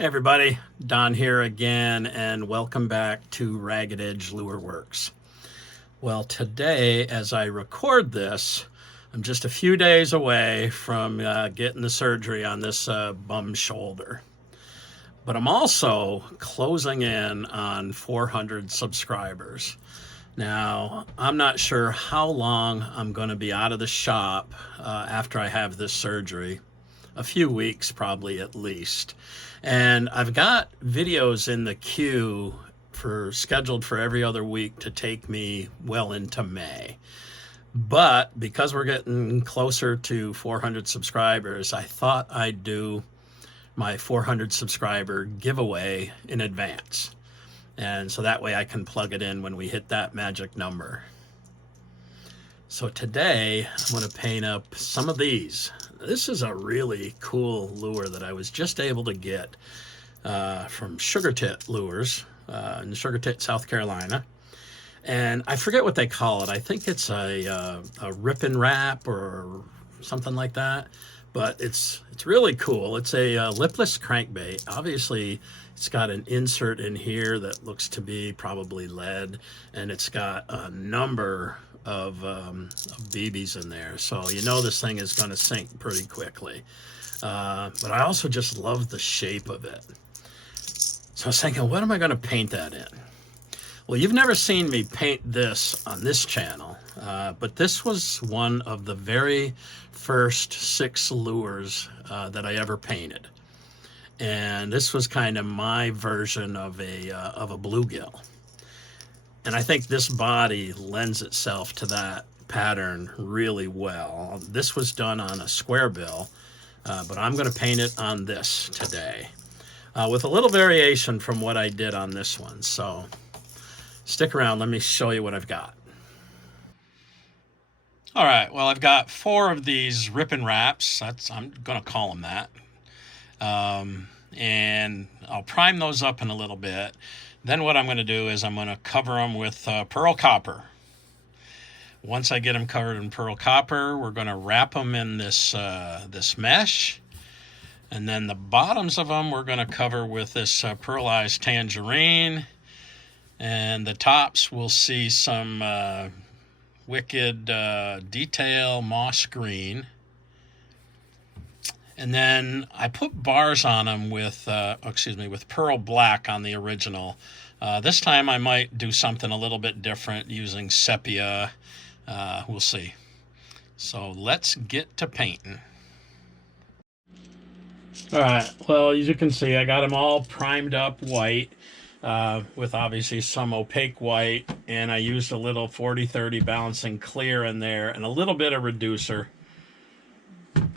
Hey everybody, Don here again, and welcome back to Ragged Edge Lure Works. Well, today, as I record this, I'm just a few days away from getting the surgery on this bum shoulder. But I'm also closing in on 400 subscribers. Now, I'm not sure how long I'm going to be out of the shop after I have this surgery. A few weeks probably at least. And I've got videos in the queue scheduled for every other week to take me well into May. But because we're getting closer to 400 subscribers, I thought I'd do my 400 subscriber giveaway in advance. And so that way I can plug it in when we hit that magic number. So today I'm going to paint up some of these. This is a really cool lure that I was just able to get from Sugar Tit Lures in Sugar Tit, South Carolina. And I forget what they call it. I think it's a Rippin Wrap or something like that. But it's really cool. It's a lipless crankbait. Obviously, it's got an insert in here that looks to be probably lead, and it's got a number of BBs in there, so you know this thing is going to sink pretty quickly. But I also just love the shape of it. So I was thinking, what am I going to paint that in? Well, you've never seen me paint this on this channel, but this was one of the very first 6 lures that I ever painted. And this was kind of my version of a bluegill. And I think this body lends itself to that pattern really well. This was done on a square bill, but I'm going to paint it on this today with a little variation from what I did on this one. So stick around, let me show you what I've got. All right, well, I've got 4 of these Rippin Wraps. I'm going to call them that. And I'll prime those up in a little bit. Then what I'm going to do is I'm going to cover them with pearl copper. Once I get them covered in pearl copper, we're going to wrap them in this mesh. And then the bottoms of them we're going to cover with this pearlized tangerine. And the tops we'll see some wicked detail moss green. And then I put bars on them with pearl black on the original. This time I might do something a little bit different using sepia. We'll see. So let's get to painting. All right, well, as you can see, I got them all primed up white with obviously some opaque white, and I used a little 40-30 balancing clear in there and a little bit of reducer.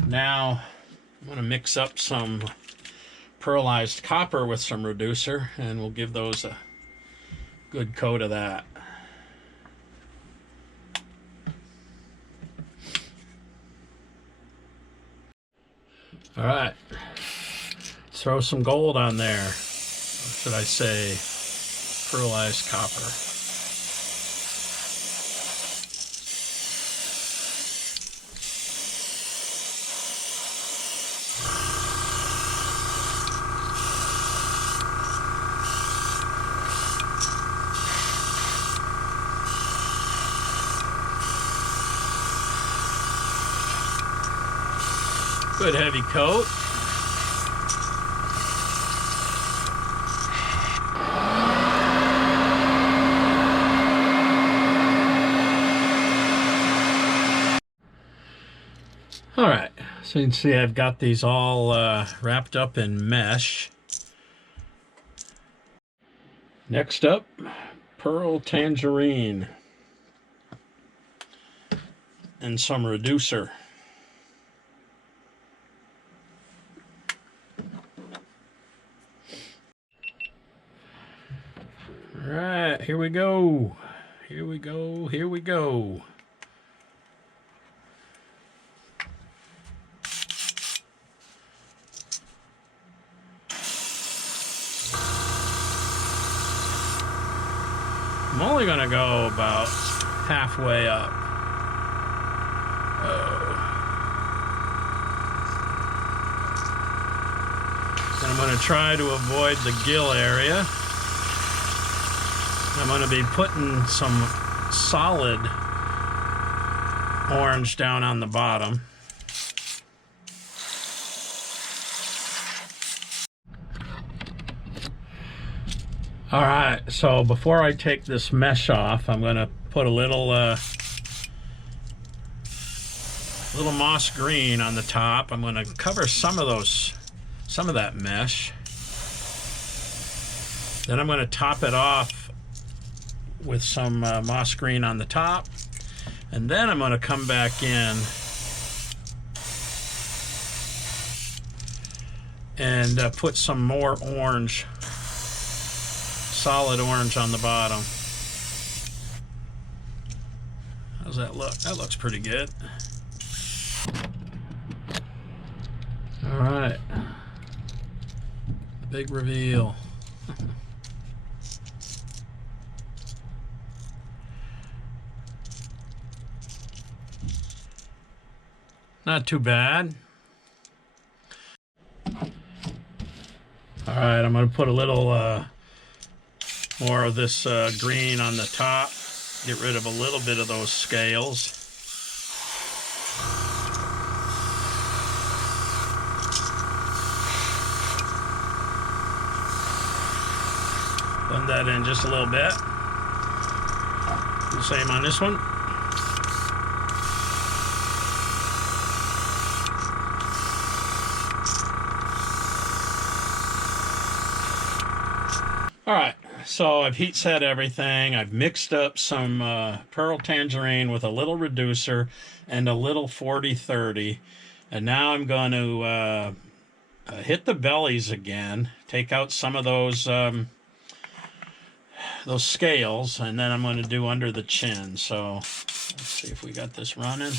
Now I'm going to mix up some pearlized copper with some reducer, and we'll give those a good coat of that. All right, throw some gold on there. Or should I say pearlized copper? Good heavy coat. All right, so you can see I've got these all wrapped up in mesh. Next up, pearl tangerine and some reducer. All right, here we go. Here we go. Here we go. I'm only going to go about halfway up. Oh. I'm going to try to avoid the gill area. I'm going to be putting some solid orange down on the bottom. All right, so before I take this mesh off, I'm going to put a little moss green on the top. I'm going to cover some of that mesh. Then I'm going to top it off with some moss green on the top, and then I'm going to come back in and put some more orange, solid orange on the bottom. How's that look? That looks pretty good. All right, the big reveal. Not too bad. All right, I'm going to put a little more of this green on the top. Get rid of a little bit of those scales. Blend that in just a little bit. The same on this one. All right, so I've heat set everything. I've mixed up some pearl tangerine with a little reducer and a little 40-30. And now I'm going to hit the bellies again, take out some of those scales, and then I'm going to do under the chin. So let's see if we got this running.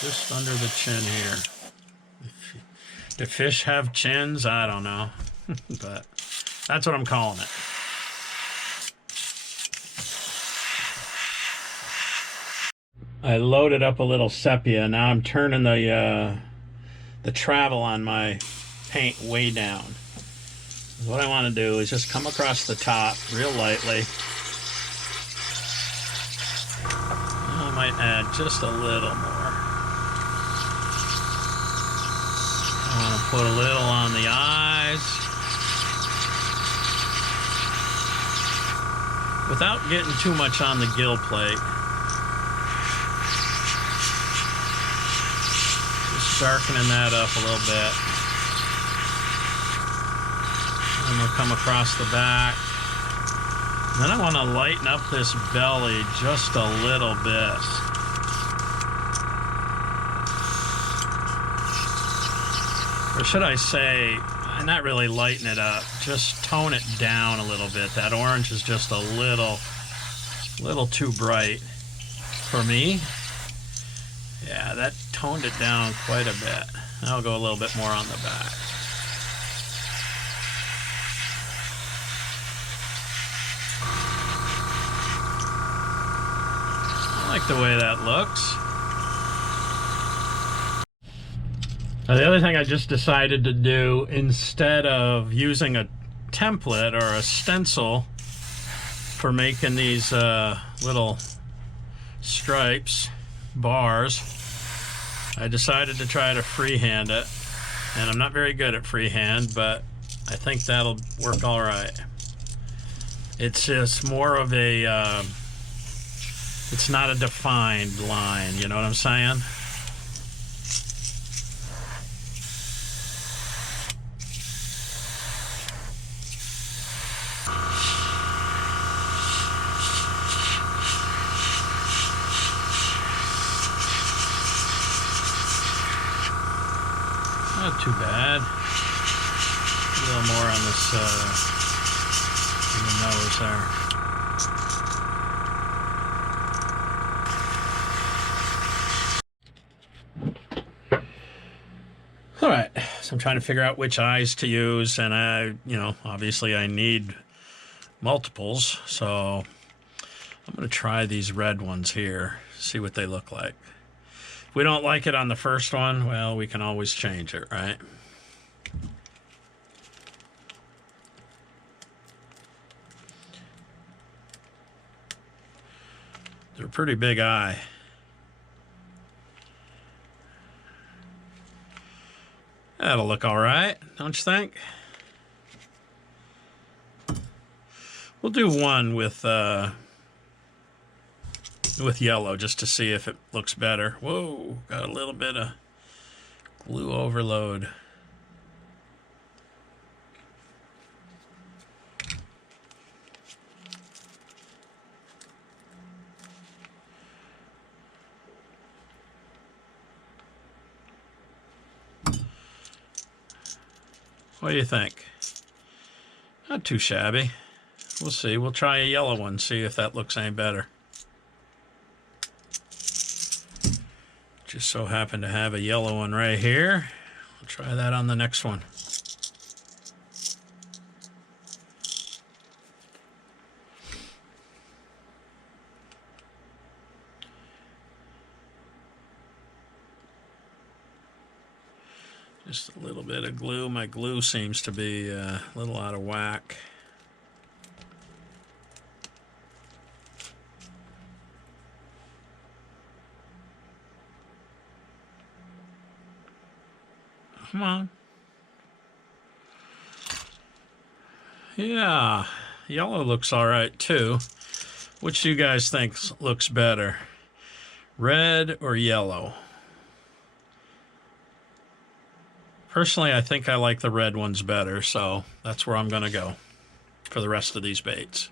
Just under the chin here. Do fish have chins? I don't know. But that's what I'm calling it. I loaded up a little sepia. Now I'm turning the travel on my paint way down. What I want to do is just come across the top real lightly. I might add just a little more. I want to put a little on the eyes without getting too much on the gill plate. Just darkening that up a little bit. And we'll come across the back. Then I want to lighten up this belly just a little bit. Or should I say, not really lighten it up, just tone it down a little bit. That orange is just a little too bright for me. Yeah, that toned it down quite a bit. I'll go a little bit more on the back. I like the way that looks. Now, the other thing I just decided to do, instead of using a template or a stencil for making these little stripes, bars, I decided to try to freehand it. And I'm not very good at freehand, but I think that'll work all right. It's just more of a, it's not a defined line, you know what I'm saying? Not too bad. A little more on this in the nose there. All right, so I'm trying to figure out which eyes to use, and obviously I need multiples, so I'm going to try these red ones here, see what they look like. If we don't like it on the first one, well, we can always change it, right? They're a pretty big eye. That'll look all right, don't you think? We'll do one with yellow just to see if it looks better. Whoa, got a little bit of glue overload. What do you think? Not too shabby. We'll see. We'll try a yellow one, see if that looks any better. Just so happen to have a yellow one right here. We'll try that on the next one. Just a little bit of glue. My glue seems to be a little out of whack. Come on. Yeah, yellow looks all right too. Which do you guys think looks better? Red or yellow? Personally, I think I like the red ones better, so that's where I'm going to go for the rest of these baits.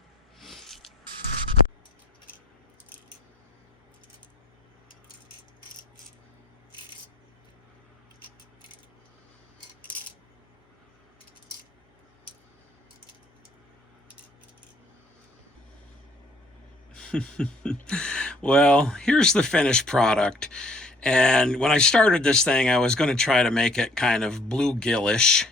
Well, here's the finished product. And when I started this thing, I was going to try to make it kind of bluegill-ish.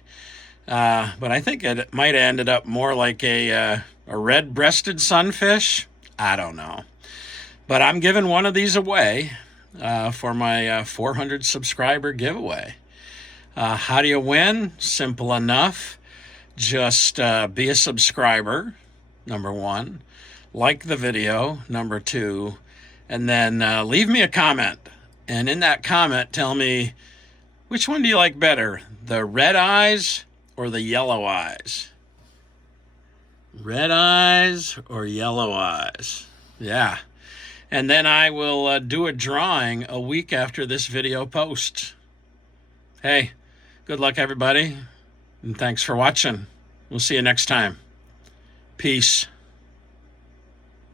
But I think it might have ended up more like a red breasted sunfish. I don't know. But I'm giving one of these away for my 400 subscriber giveaway. How do you win? Simple enough. Just be a subscriber, number one. Like the video, number two. And then leave me a comment. And in that comment, tell me, which one do you like better? The red eyes or the yellow eyes? Red eyes or yellow eyes? Yeah. And then I will do a drawing a week after this video posts. Hey, good luck, everybody. And thanks for watching. We'll see you next time. Peace.